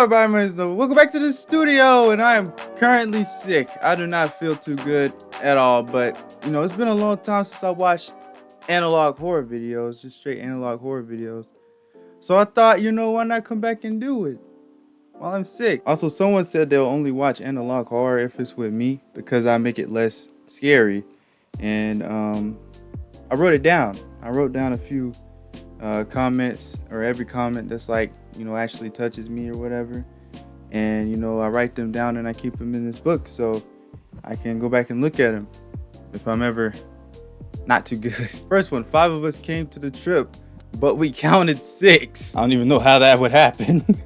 Hello everybody, my name is Nova. Welcome back to the studio, and I am currently sick. I do not feel too good at all, but you know, it's been a long time since I watched analog horror videos, just straight analog horror videos. So I thought, you know, why not come back and do it while I'm sick? Also, someone said they'll only watch analog horror if it's with me because I make it less scary. And I wrote it down. I wrote down a few comments, or every comment that's like, you know, actually touches me or whatever, and you know, I write them down and I keep them in this book so I can go back and look at them if I'm ever not too good. First one, 5 of us came to the trip but we counted 6. I don't even know how that would happen.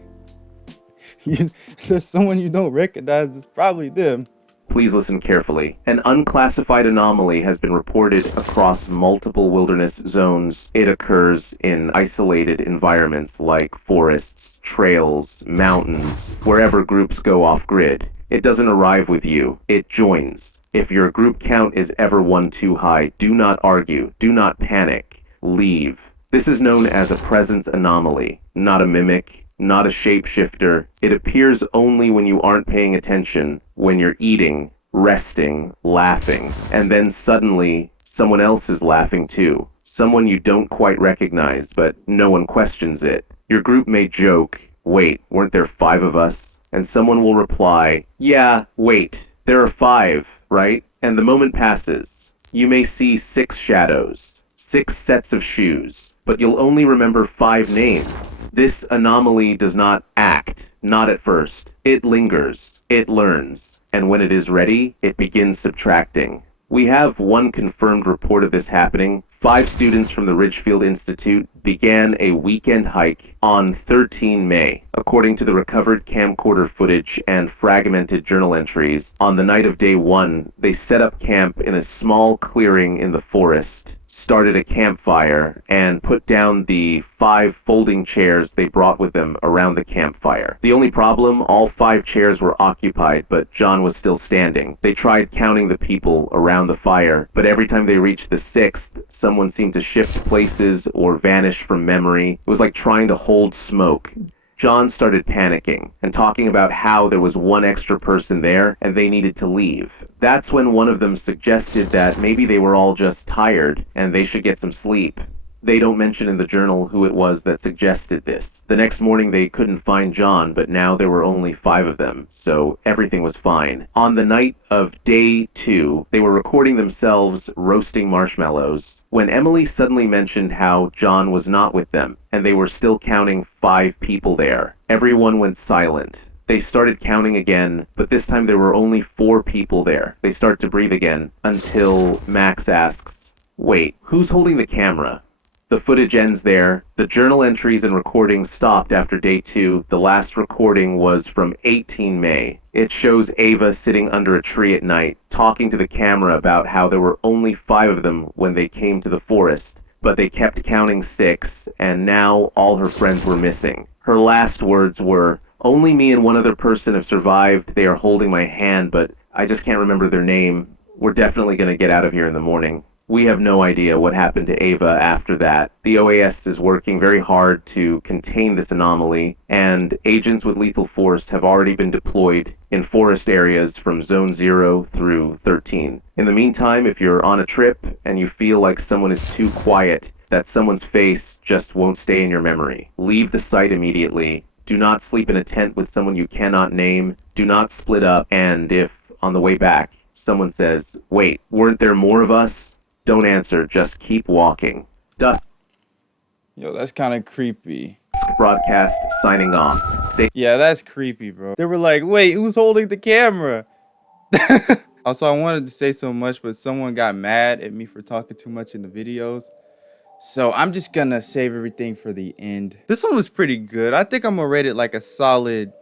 If there's someone you don't recognize, it's probably them. Please listen carefully. An unclassified anomaly has been reported across multiple wilderness zones. It occurs in isolated environments like forests, trails, mountains, wherever groups go off-grid. It doesn't arrive with you, it joins. If your group count is ever one too high, do not argue, do not panic, leave. This is known as a presence anomaly, not a mimic, not a shapeshifter. It appears only when you aren't paying attention, when you're eating, resting, laughing, and then suddenly someone else is laughing too. Someone you don't quite recognize, but no one questions it. Your group may joke, "Wait, weren't there 5 of us?" And someone will reply, "Yeah, wait, there are 5, right?" And the moment passes. You may see 6 shadows, 6 sets of shoes, but you'll only remember 5 names. This anomaly does not act, not at first. It lingers, it learns, and when it is ready, it begins subtracting. We have one confirmed report of this happening. 5 students from the Ridgefield Institute began a weekend hike on 13 May. According to the recovered camcorder footage and fragmented journal entries, on the night of day 1, they set up camp in a small clearing in the forest, started a campfire, and put down the 5 folding chairs they brought with them around the campfire. The only problem, all 5 chairs were occupied, but John was still standing. They tried counting the people around the fire, but every time they reached the 6th, someone seemed to shift places or vanish from memory. It was like trying to hold smoke. John started panicking and talking about how there was 1 extra person there and they needed to leave. That's when one of them suggested that maybe they were all just tired and they should get some sleep. They don't mention in the journal who it was that suggested this. The next morning they couldn't find John, but now there were only 5 of them, so everything was fine. On the night of day 2, they were recording themselves roasting marshmallows when Emily suddenly mentioned how John was not with them, and they were still counting 5 people there. Everyone went silent. They started counting again, but this time there were only 4 people there. They start to breathe again, until Max asks, "Wait, who's holding the camera?" The footage ends there. The journal entries and recordings stopped after day 2. The last recording was from 18 May. It shows Ava sitting under a tree at night, talking to the camera about how there were only 5 of them when they came to the forest, but they kept counting 6, and now all her friends were missing. Her last words were, "Only me and 1 other person have survived. They are holding my hand, but I just can't remember their name. We're definitely going to get out of here in the morning." We have no idea what happened to Ava after that. The OAS is working very hard to contain this anomaly, and agents with lethal force have already been deployed in forest areas from Zone 0 through 13. In the meantime, if you're on a trip and you feel like someone is too quiet, that someone's face just won't stay in your memory, leave the site immediately. Do not sleep in a tent with someone you cannot name. Do not split up, and if, on the way back, someone says, "Wait, weren't there more of us?" Don't answer, just keep walking. Yo, that's kind of creepy. Broadcast signing off. Yeah, that's creepy, bro. They were like, "Wait, who's holding the camera?" Also, I wanted to say so much, but someone got mad at me for talking too much in the videos. So I'm just gonna save everything for the end. This one was pretty good. I think I'm gonna rate it like a solid.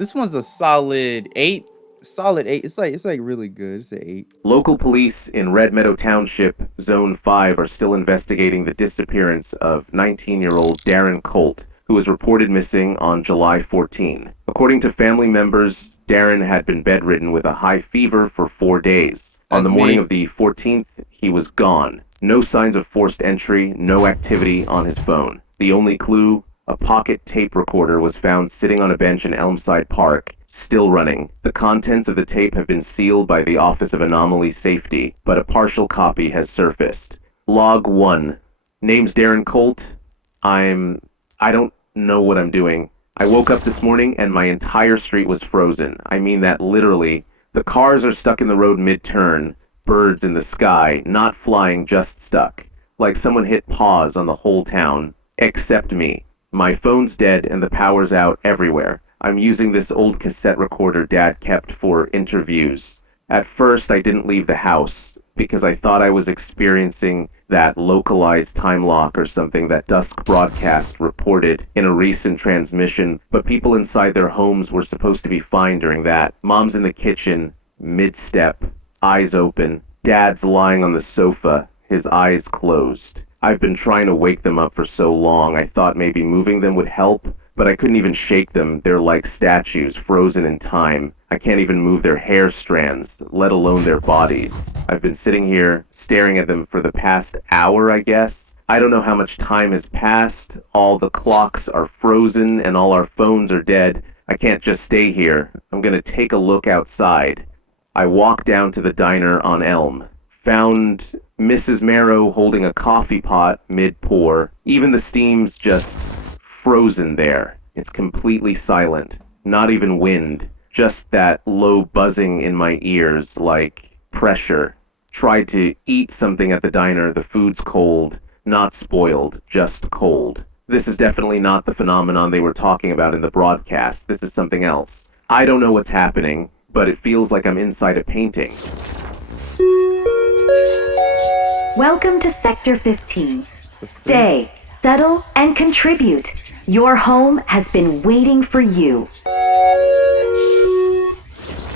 This one's a solid 8. Solid 8. It's like really good. It's an 8. Local police in Red Meadow Township, Zone 5, are still investigating the disappearance of 19-year-old Darren Colt, who was reported missing on July 14. According to family members, Darren had been bedridden with a high fever for 4 days. On the morning of the 14th, he was gone. No signs of forced entry, no activity on his phone. The only clue, A pocket tape recorder was found sitting on a bench in Elmside Park, still running. The contents of the tape have been sealed by the Office of Anomaly Safety, but a partial copy has surfaced. Log 1. Name's Darren Colt. I don't know what I'm doing. I woke up this morning and my entire street was frozen. I mean that literally. The cars are stuck in the road mid-turn. Birds in the sky, not flying, just stuck. Like someone hit pause on the whole town. Except me. My phone's dead and the power's out everywhere. I'm using this old cassette recorder Dad kept for interviews. At first I didn't leave the house because I thought I was experiencing that localized time lock or something that Dusk Broadcast reported in a recent transmission, but people inside their homes were supposed to be fine during that. Mom's in the kitchen, mid-step, eyes open. Dad's lying on the sofa, his eyes closed. I've been trying to wake them up for so long, I thought maybe moving them would help, but I couldn't even shake them. They're like statues, frozen in time. I can't even move their hair strands, let alone their bodies. I've been sitting here, staring at them for the past hour, I guess. I don't know how much time has passed. All the clocks are frozen and all our phones are dead. I can't just stay here. I'm gonna take a look outside. I walked down to the diner on Elm. Found Mrs. Marrow holding a coffee pot mid-pour. Even the steam's just frozen there. It's completely silent. Not even wind. Just that low buzzing in my ears, like pressure. Tried to eat something at the diner. The food's cold. Not spoiled, just cold. This is definitely not the phenomenon they were talking about in the broadcast. This is something else. I don't know what's happening, but it feels like I'm inside a painting. Welcome to Sector 15. Stay, settle, and contribute. Your home has been waiting for you.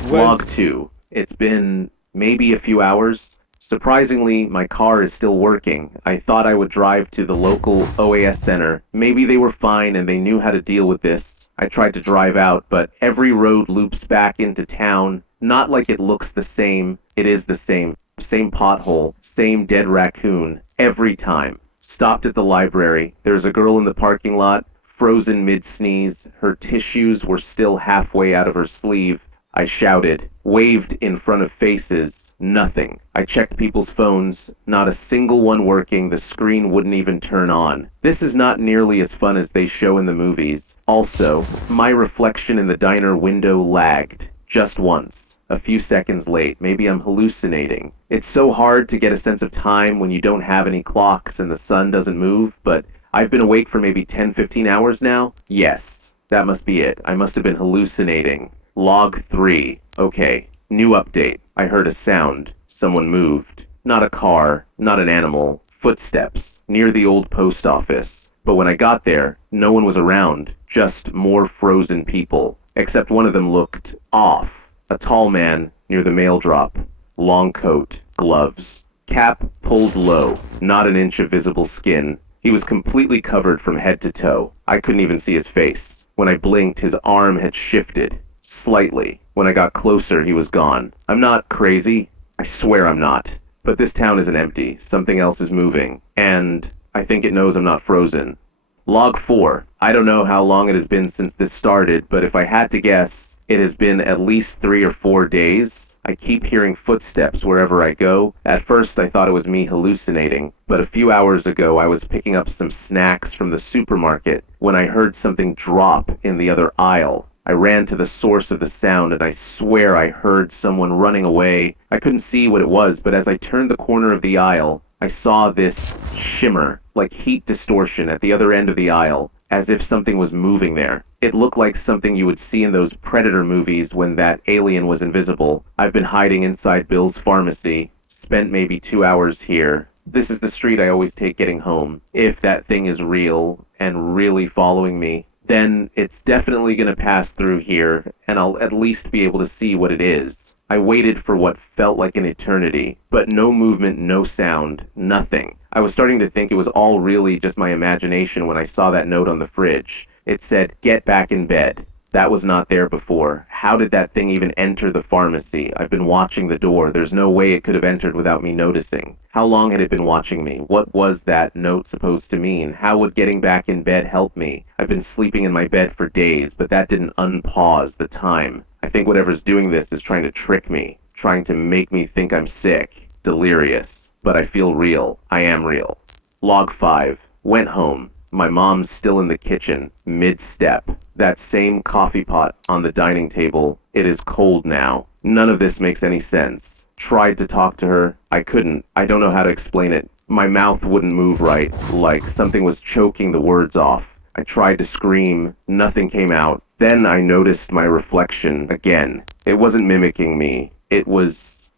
Log 2. It's been maybe a few hours. Surprisingly, my car is still working. I thought I would drive to the local OAS center. Maybe they were fine and they knew how to deal with this. I tried to drive out, but every road loops back into town. Not like it looks the same. It is the same. Same pothole. Same dead raccoon. Every time. Stopped at the library. There's a girl in the parking lot, frozen mid-sneeze. Her tissues were still halfway out of her sleeve. I shouted. Waved in front of faces. Nothing. I checked people's phones. Not a single one working. The screen wouldn't even turn on. This is not nearly as fun as they show in the movies. Also, my reflection in the diner window lagged. Just once. A few seconds late. Maybe I'm hallucinating. It's so hard to get a sense of time when you don't have any clocks and the sun doesn't move, but I've been awake for maybe 10-15 hours now? Yes. That must be it. I must have been hallucinating. Log 3. Okay. New update. I heard a sound. Someone moved. Not a car, not an animal. Footsteps. Near the old post office. But when I got there, no one was around. Just more frozen people. Except one of them looked off. A tall man near the mail drop. Long coat. Gloves. Cap pulled low. Not an inch of visible skin. He was completely covered from head to toe. I couldn't even see his face. When I blinked, his arm had shifted. Slightly. When I got closer, he was gone. I'm not crazy. I swear I'm not. But this town isn't empty. Something else is moving. And I think it knows I'm not frozen. Log 4. I don't know how long it has been since this started, but if I had to guess, it has been at least 3 or 4 days. I keep hearing footsteps wherever I go. At first I thought it was me hallucinating, but a few hours ago I was picking up some snacks from the supermarket when I heard something drop in the other aisle. I ran to the source of the sound and I swear I heard someone running away. I couldn't see what it was, but as I turned the corner of the aisle, I saw this shimmer, like heat distortion at the other end of the aisle, as if something was moving there. It looked like something you would see in those Predator movies when that alien was invisible. I've been hiding inside Bill's pharmacy, spent maybe 2 hours here. This is the street I always take getting home. If that thing is real and really following me, then it's definitely going to pass through here, and I'll at least be able to see what it is. I waited for what felt like an eternity, but no movement, no sound, nothing. I was starting to think it was all really just my imagination when I saw that note on the fridge. It said, "Get back in bed." That was not there before. How did that thing even enter the pharmacy? I've been watching the door. There's no way it could have entered without me noticing. How long had it been watching me? What was that note supposed to mean? How would getting back in bed help me? I've been sleeping in my bed for days, but that didn't unpause the time. I think whatever's doing this is trying to trick me, trying to make me think I'm sick, delirious. But I feel real. I am real. Log 5. Went home. My mom's still in the kitchen, mid-step. That same coffee pot on the dining table, it is cold now. None of this makes any sense. Tried to talk to her. I couldn't. I don't know how to explain it. My mouth wouldn't move right, like something was choking the words off. I tried to scream. Nothing came out. Then I noticed my reflection again. It wasn't mimicking me. It was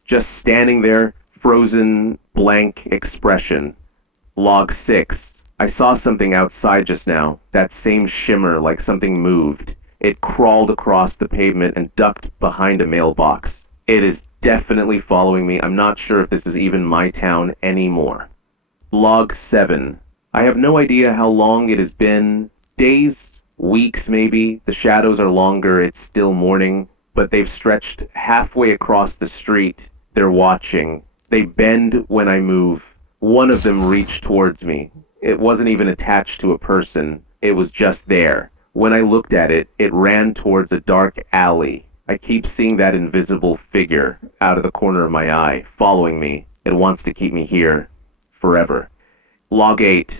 just standing there, frozen, blank expression. Log 6. I saw something outside just now, that same shimmer like something moved. It crawled across the pavement and ducked behind a mailbox. It is definitely following me. I'm not sure if this is even my town anymore. Log 7. I have no idea how long it has been. Days, weeks maybe. The shadows are longer. It's still morning, but they've stretched halfway across the street. They're watching. They bend when I move. One of them reached towards me. It wasn't even attached to a person. It was just there. When I looked at it, it ran towards a dark alley. I keep seeing that invisible figure out of the corner of my eye, following me. It wants to keep me here forever. Log 8.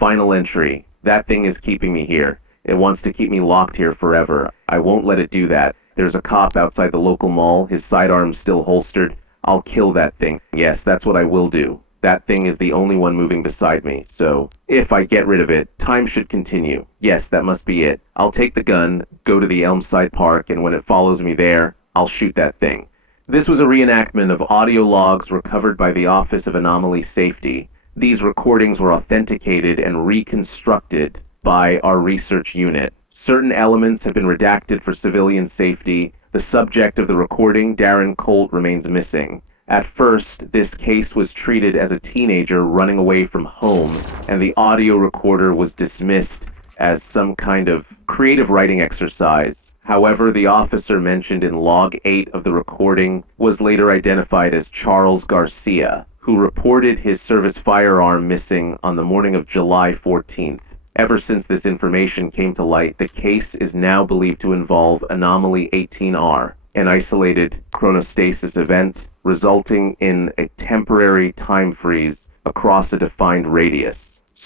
Final entry. That thing is keeping me here. It wants to keep me locked here forever. I won't let it do that. There's a cop outside the local mall. His sidearm's still holstered. I'll kill that thing. Yes, that's what I will do. That thing is the only one moving beside me, so if I get rid of it, time should continue. Yes, that must be it. I'll take the gun, go to the Elmside Park, and when it follows me there, I'll shoot that thing. This was a reenactment of audio logs recovered by the Office of Anomaly Safety. These recordings were authenticated and reconstructed by our research unit. Certain elements have been redacted for civilian safety. The subject of the recording, Darren Colt, remains missing. At first, this case was treated as a teenager running away from home, and the audio recorder was dismissed as some kind of creative writing exercise. However, the officer mentioned in log 8 of the recording was later identified as Charles Garcia, who reported his service firearm missing on the morning of July 14th. Ever since this information came to light, the case is now believed to involve anomaly 18R, an isolated chronostasis event resulting in a temporary time freeze across a defined radius.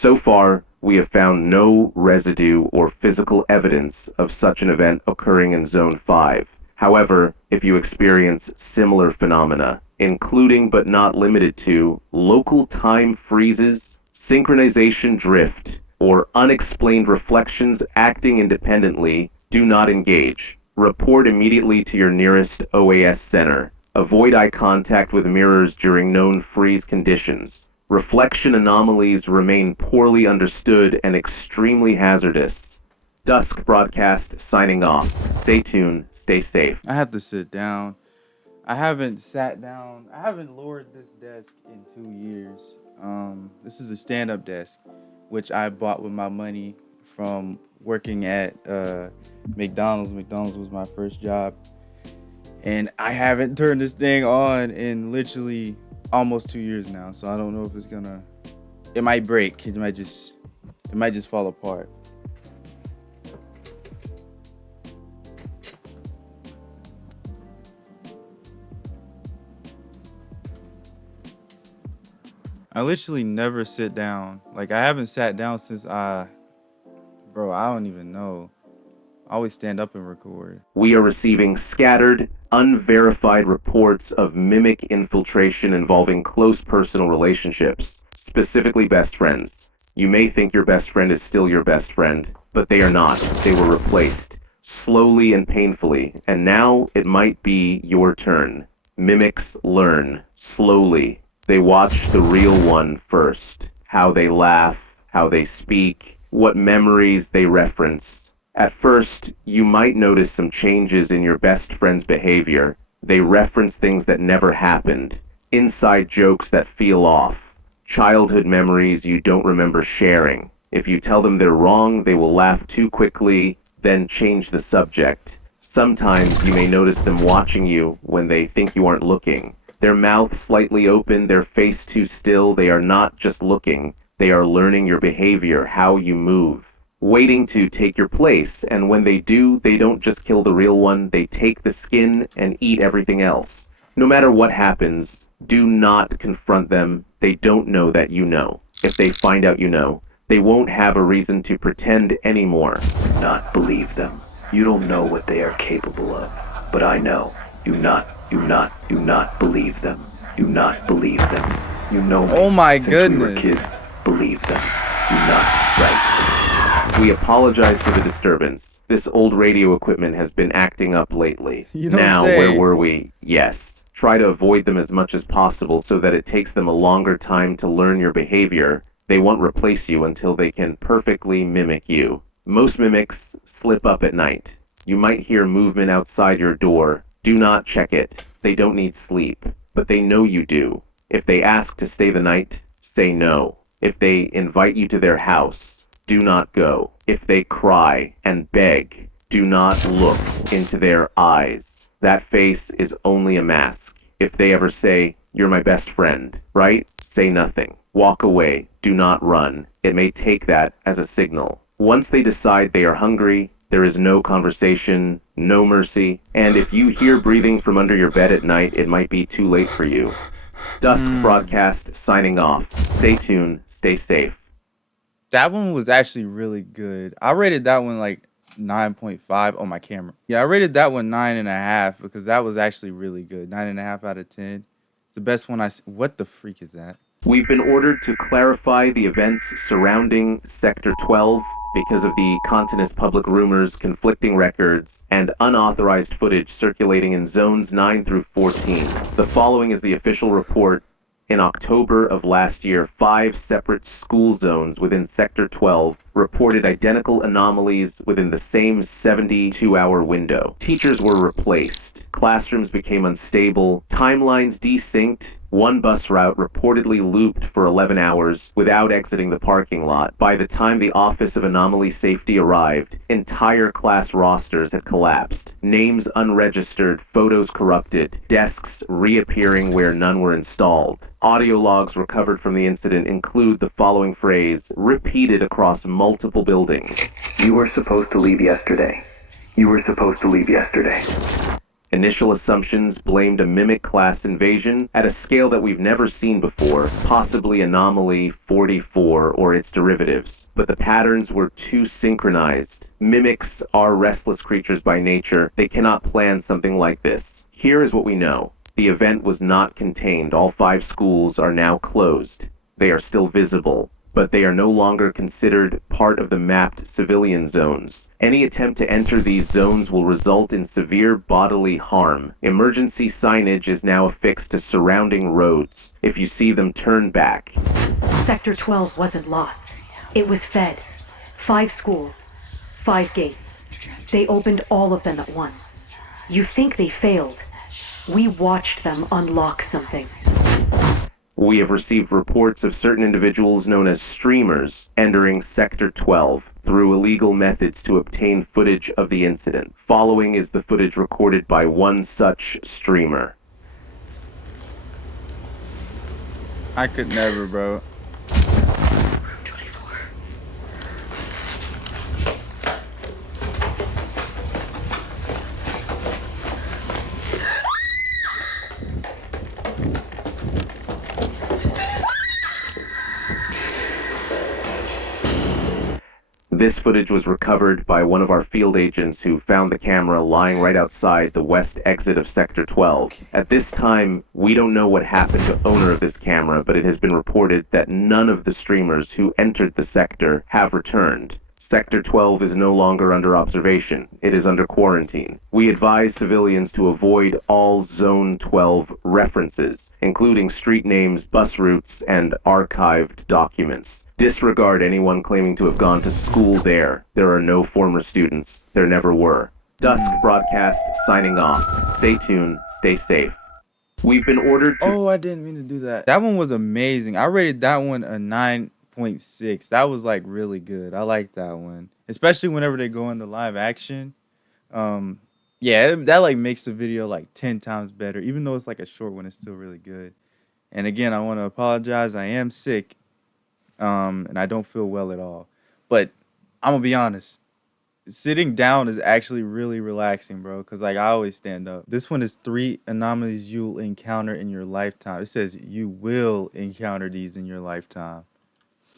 So far, we have found no residue or physical evidence of such an event occurring in Zone 5. However, if you experience similar phenomena, including but not limited to local time freezes, synchronization drift, or unexplained reflections acting independently, do not engage. Report immediately to your nearest OAS center. Avoid eye contact with mirrors during known freeze conditions. Reflection anomalies remain poorly understood and extremely hazardous. Dusk Broadcast signing off. Stay tuned. Stay safe. I have to sit down. I haven't sat down. I haven't lowered this desk in 2 years. This is a stand-up desk, which I bought with my money from working at McDonald's. McDonald's was my first job. And I haven't turned this thing on in literally almost 2 years now. So I don't know if it's gonna, it might break. It might just fall apart. I literally never sit down. Like, I haven't sat down since I don't even know. I always stand up and record. We are receiving scattered, unverified reports of mimic infiltration involving close personal relationships, specifically best friends. You may think your best friend is still your best friend, but they are not. They were replaced, slowly and painfully, and now it might be your turn. Mimics learn, slowly. They watch the real one first, how they laugh, how they speak, what memories they reference. At first, you might notice some changes in your best friend's behavior. They reference things that never happened, inside jokes that feel off, childhood memories you don't remember sharing. If you tell them they're wrong, they will laugh too quickly, then change the subject. Sometimes you may notice them watching you when they think you aren't looking. Their mouth slightly open, their face too still. They are not just looking. They are learning your behavior, how you move, waiting to take your place. And when they do, they don't just kill the real one. They take the skin and eat everything else. No matter what happens, do not confront them. They don't know that you know. If they find out you know, they won't have a reason to pretend anymore. Do not believe them. You don't know what they are capable of, but I know. Do not believe them. Do not believe them. You know me. Oh my Since goodness. we were kids. Believe them. Do not write. We apologize for the disturbance. This old radio equipment has been acting up lately. You don't Now, say. where were we? Yes. Try to avoid them as much as possible so that it takes them a longer time to learn your behavior. They won't replace you until they can perfectly mimic you. Most mimics slip up at night. You might hear movement outside your door. Do not check it. They don't need sleep, but they know you do. If they ask to stay the night, say no. If they invite you to their house, do not go. If they cry and beg, do not look into their eyes. That face is only a mask. If they ever say, "You're my best friend," right? Say nothing. Walk away. Do not run. It may take that as a signal. Once they decide they are hungry, there is no conversation, no mercy, and if you hear breathing from under your bed at night, it might be too late for you. Dusk Broadcast signing off. Stay tuned. Stay safe. That one was actually really good. I rated that one like 9.5 on my camera. Yeah, I rated that one 9.5 because that was actually really good. 9.5 out of 10. It's the best one What the freak is that? We've been ordered to clarify the events surrounding Sector 12 because of the continent's public rumors, conflicting records, and unauthorized footage circulating in zones 9 through 14. The following is the official report. In October of last year, 5 separate school zones within Sector 12 reported identical anomalies within the same 72-hour window. Teachers were replaced. Classrooms became unstable. Timelines desynced. One bus route reportedly looped for 11 hours without exiting the parking lot. By the time the Office of Anomaly Safety arrived, entire class rosters had collapsed. Names unregistered, photos corrupted, desks reappearing where none were installed. Audio logs recovered from the incident include the following phrase, repeated across multiple buildings. You were supposed to leave yesterday. You were supposed to leave yesterday. Initial assumptions blamed a mimic class invasion at a scale that we've never seen before, possibly anomaly 44 or its derivatives. But the patterns were too synchronized. Mimics are restless creatures by nature. They cannot plan something like this. Here is what we know. The event was not contained. All 5 schools are now closed. They are still visible, but they are no longer considered part of the mapped civilian zones. Any attempt to enter these zones will result in severe bodily harm. Emergency signage is now affixed to surrounding roads. If you see them, turn back. Sector 12 wasn't lost. It was fed. 5 schools, 5 gates. They opened all of them at once. You think they failed. We watched them unlock something. We have received reports of certain individuals known as streamers entering Sector 12 through illegal methods to obtain footage of the incident. Following is the footage recorded by one such streamer. I could never, bro. This footage was recovered by one of our field agents who found the camera lying right outside the west exit of Sector 12. At this time, we don't know what happened to owner of this camera, but it has been reported that none of the streamers who entered the sector have returned. Sector 12 is no longer under observation. It is under quarantine. We advise civilians to avoid all Zone 12 references, including street names, bus routes, and archived documents. Disregard anyone claiming to have gone to school there. There are no former students. There never were. Dusk Broadcast signing off. Stay tuned. Stay safe. We've been ordered to... Oh, I didn't mean to do that. That one was amazing. I rated that one a 9.6. That was like really good. I like that one. especially whenever they go into live action. Um, yeah, that like makes the video like 10 times better. Even though it's like a short one, it's still really good. And again, I want to apologize. I am sick, and I don't feel well at all. But I'm gonna be honest. Sitting down is actually really relaxing, bro. Cause like I always stand up. This one is 3 anomalies you'll encounter in your lifetime. It says you will encounter these in your lifetime.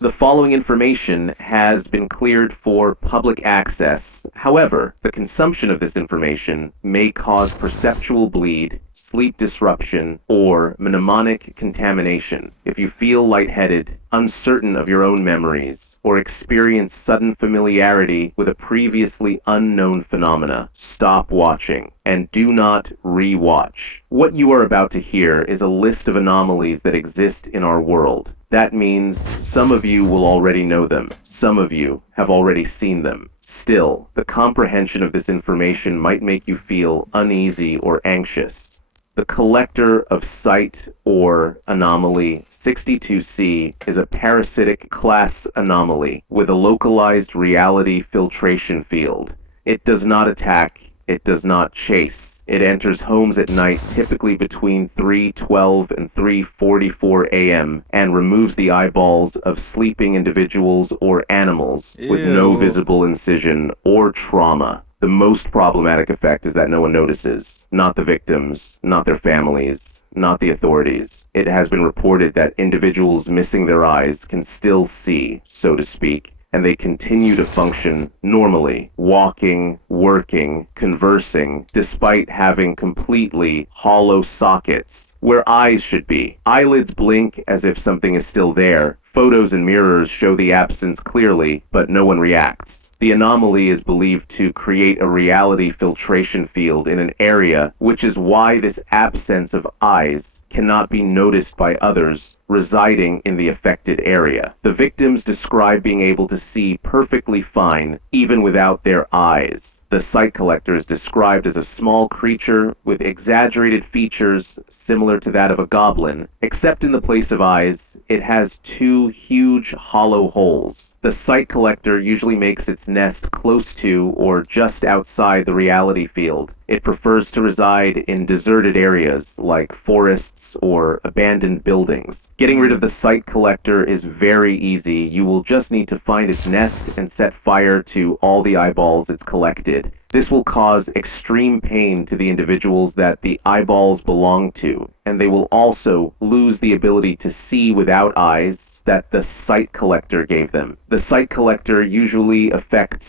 The following information has been cleared for public access. However, the consumption of this information may cause perceptual bleed, sleep disruption, or mnemonic contamination. If you feel lightheaded, uncertain of your own memories, or experience sudden familiarity with a previously unknown phenomena, stop watching and do not re-watch. What you are about to hear is a list of anomalies that exist in our world. That means some of you will already know them. Some of you have already seen them. Still, the comprehension of this information might make you feel uneasy or anxious. The collector of sight, or anomaly 62C, is a parasitic class anomaly with a localized reality filtration field. It does not attack, it does not chase. It enters homes at night, typically between 3:12 and 3:44 a.m., and removes the eyeballs of sleeping individuals or animals with no Ew. visible incision or trauma. The most problematic effect is that no one notices. Not the victims, not their families, not the authorities. It has been reported that individuals missing their eyes can still see, so to speak, and they continue to function normally, walking, working, conversing, despite having completely hollow sockets where eyes should be. Eyelids blink as if something is still there. Photos and mirrors show the absence clearly, but no one reacts. The anomaly is believed to create a reality filtration field in an area, which is why this absence of eyes cannot be noticed by others residing in the affected area. The victims describe being able to see perfectly fine, even without their eyes. The sight collector is described as a small creature with exaggerated features similar to that of a goblin, except in the place of eyes, it has 2 huge hollow holes. The sight collector usually makes its nest close to or just outside the reality field. It prefers to reside in deserted areas like forests or abandoned buildings. Getting rid of the sight collector is very easy. You will just need to find its nest and set fire to all the eyeballs it's collected. This will cause extreme pain to the individuals that the eyeballs belong to, and they will also lose the ability to see without eyes that the sight collector gave them. The sight collector usually affects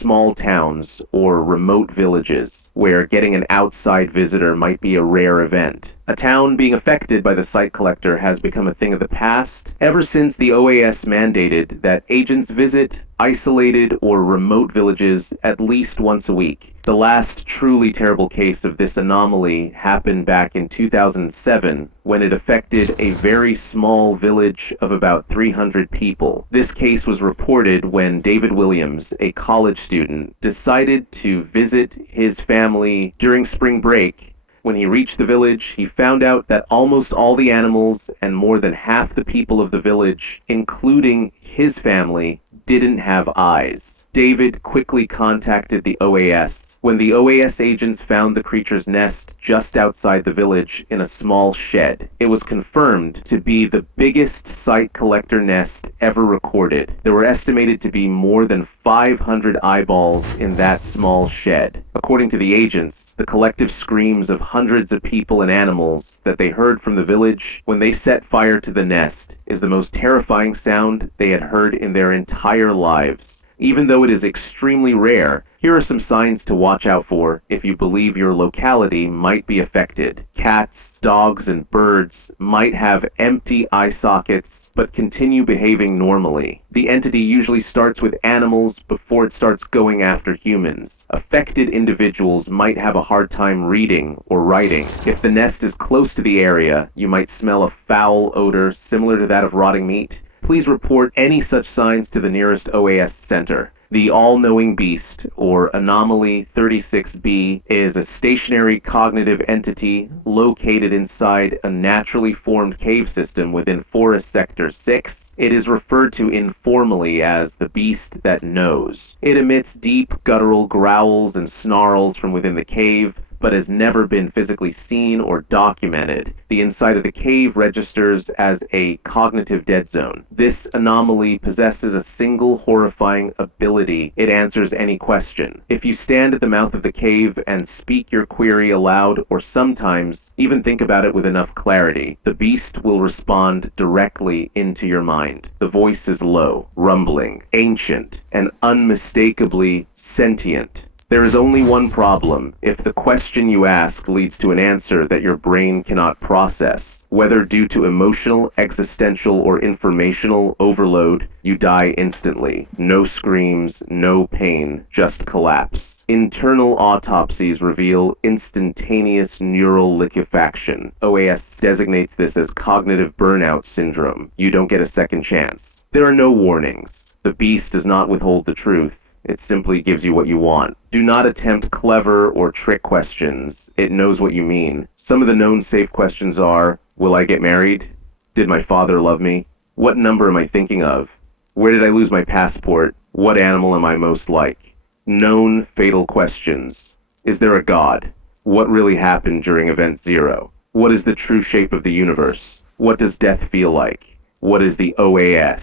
small towns or remote villages where getting an outside visitor might be a rare event. A town being affected by the sight collector has become a thing of the past ever since the OAS mandated that agents visit isolated or remote villages at least once a week. The last truly terrible case of this anomaly happened back in 2007 when it affected a very small village of about 300 people. This case was reported when David Williams, a college student, decided to visit his family during spring break. When he reached the village, he found out that almost all the animals and more than half the people of the village, including his family, didn't have eyes. David quickly contacted the OAS. When the OAS agents found the creature's nest just outside the village in a small shed, it was confirmed to be the biggest sight collector nest ever recorded. There were estimated to be more than 500 eyeballs in that small shed. According to the agents, the collective screams of hundreds of people and animals that they heard from the village when they set fire to the nest is the most terrifying sound they had heard in their entire lives. Even though it is extremely rare, here are some signs to watch out for if you believe your locality might be affected. Cats, dogs, and birds might have empty eye sockets but continue behaving normally. The entity usually starts with animals before it starts going after humans. Affected individuals might have a hard time reading or writing. If the nest is close to the area, you might smell a foul odor similar to that of rotting meat. Please report any such signs to the nearest OAS center. The all-knowing beast, or Anomaly 36B, is a stationary cognitive entity located inside a naturally formed cave system within Forest Sector 6 It is referred to informally as the beast that knows. It emits deep, guttural growls and snarls from within the cave, but has never been physically seen or documented. The inside of the cave registers as a cognitive dead zone. This anomaly possesses a single horrifying ability. It answers any question. If you stand at the mouth of the cave and speak your query aloud, or sometimes even think about it with enough clarity, the beast will respond directly into your mind. The voice is low, rumbling, ancient, and unmistakably sentient. There is only one problem: if the question you ask leads to an answer that your brain cannot process, whether due to emotional, existential, or informational overload, you die instantly. No screams, no pain, just collapse. Internal autopsies reveal instantaneous neural liquefaction. OAS designates this as cognitive burnout syndrome. You don't get a second chance. There are no warnings. The beast does not withhold the truth. It simply gives you what you want. Do not attempt clever or trick questions. It knows what you mean. Some of the known safe questions are: will I get married? Did my father love me? What number am I thinking of? Where did I lose my passport? What animal am I most like? Known fatal questions. Is there a God? What really happened during Event Zero? What is the true shape of the universe? What does death feel like? What is the OAS?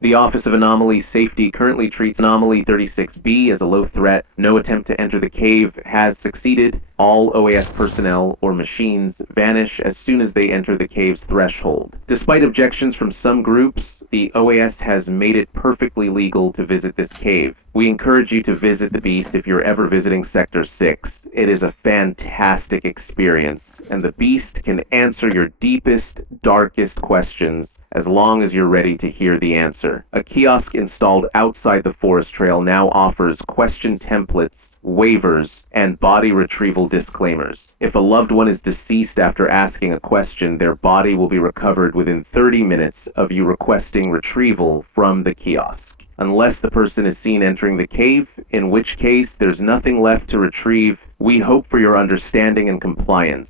The Office of Anomaly Safety currently treats Anomaly 36B as a low threat. No attempt to enter the cave has succeeded. All OAS personnel or machines vanish as soon as they enter the cave's threshold. Despite objections from some groups, the OAS has made it perfectly legal to visit this cave. We encourage you to visit the beast if you're ever visiting Sector 6. It is a fantastic experience, and the beast can answer your deepest, darkest questions as long as you're ready to hear the answer. A kiosk installed outside the forest trail now offers question templates, waivers, and body retrieval disclaimers. If a loved one is deceased after asking a question, their body will be recovered within 30 minutes of you requesting retrieval from the kiosk, unless the person is seen entering the cave, in which case there's nothing left to retrieve. We hope for your understanding and compliance.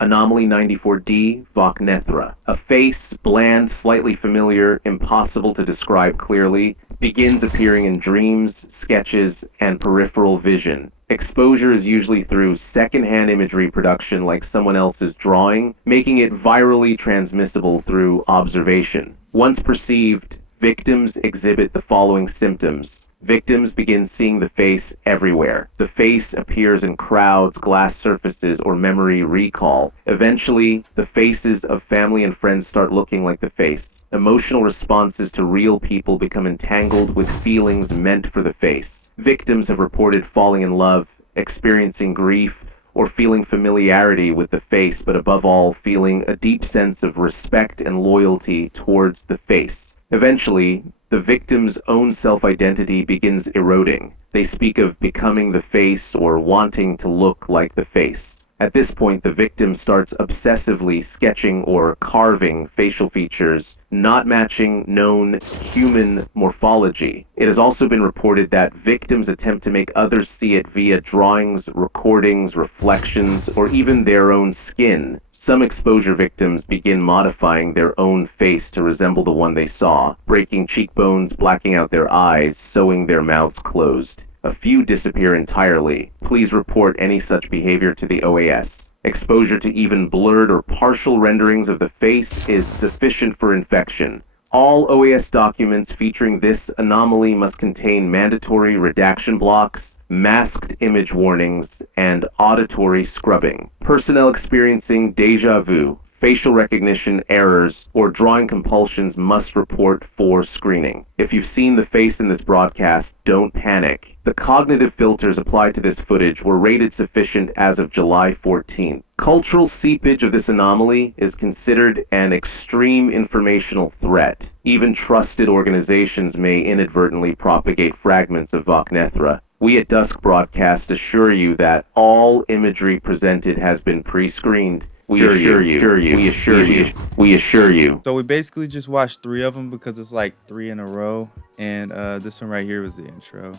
Anomaly 94D, Vocnethra. A face, bland, slightly familiar, impossible to describe clearly, begins appearing in dreams, sketches, and peripheral vision. Exposure is usually through secondhand imagery production like someone else's drawing, making it virally transmissible through observation. Once perceived, victims exhibit the following symptoms. Victims begin seeing the face everywhere. The face appears in crowds, glass surfaces, or memory recall. Eventually, the faces of family and friends start looking like the face. Emotional responses to real people become entangled with feelings meant for the face. Victims have reported falling in love, experiencing grief, or feeling familiarity with the face, but above all, feeling a deep sense of respect and loyalty towards the face. Eventually, the victim's own self-identity begins eroding. They speak of becoming the face or wanting to look like the face. At this point, the victim starts obsessively sketching or carving facial features not matching known human morphology. It has also been reported that victims attempt to make others see it via drawings, recordings, reflections, or even their own skin. Some exposure victims begin modifying their own face to resemble the one they saw, breaking cheekbones, blacking out their eyes, sewing their mouths closed. A few disappear entirely. Please report any such behavior to the OAS. Exposure to even blurred or partial renderings of the face is sufficient for infection. All OAS documents featuring this anomaly must contain mandatory redaction blocks, masked image warnings, and auditory scrubbing. Personnel experiencing déjà vu, facial recognition errors, or drawing compulsions must report for screening. If you've seen the face in this broadcast, don't panic. The cognitive filters applied to this footage were rated sufficient as of July 14th. Cultural seepage of this anomaly is considered an extreme informational threat. Even trusted organizations may inadvertently propagate fragments of Vocnethra. We at Dusk Broadcast assure you that all imagery presented has been pre-screened. We assure you. So we basically just watched 3 of them because it's like 3 in a row, and this one right here was the intro.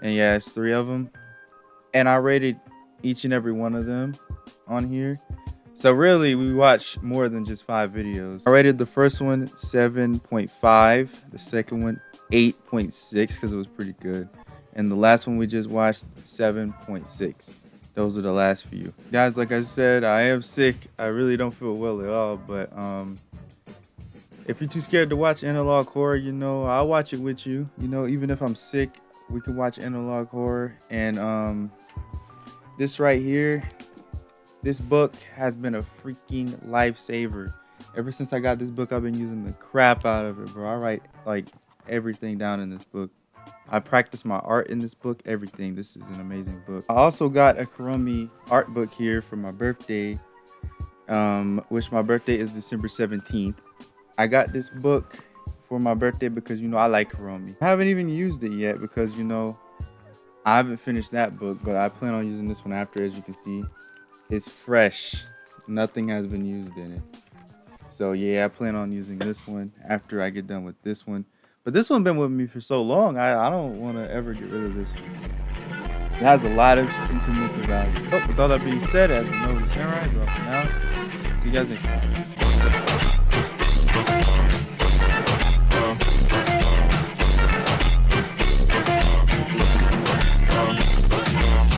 And yeah, it's 3 of them, and I rated each and every one of them on here. So really, we watched more than just 5 videos. I rated the first one 7.5, the second one 8.6 because it was pretty good, and the last one we just watched 7.6. Those are the last few. Guys, like I said, I am sick. I really don't feel well at all, but if you're too scared to watch analog horror, you know, I'll watch it with you. You know, even if I'm sick, we can watch analog horror. And this right here, this book has been a freaking lifesaver. Ever since I got this book, I've been using the crap out of it, bro. I write like everything down in this book. I practice my art in this book, everything. This is an amazing book. I also got a Kuromi art book here for my birthday, which my birthday is December 17th. I got this book for my birthday because, you know, I like Kuromi. I haven't even used it yet because, you know, I haven't finished that book, but I plan on using this one after. As you can see, it's fresh. Nothing has been used in it. So yeah, I plan on using this one after I get done with this one. But this one been with me for so long, I don't want to ever get rid of this one. It has a lot of sentimental value. Oh, with all that being said, as we know, the Samurai is off and out. See you guys next time.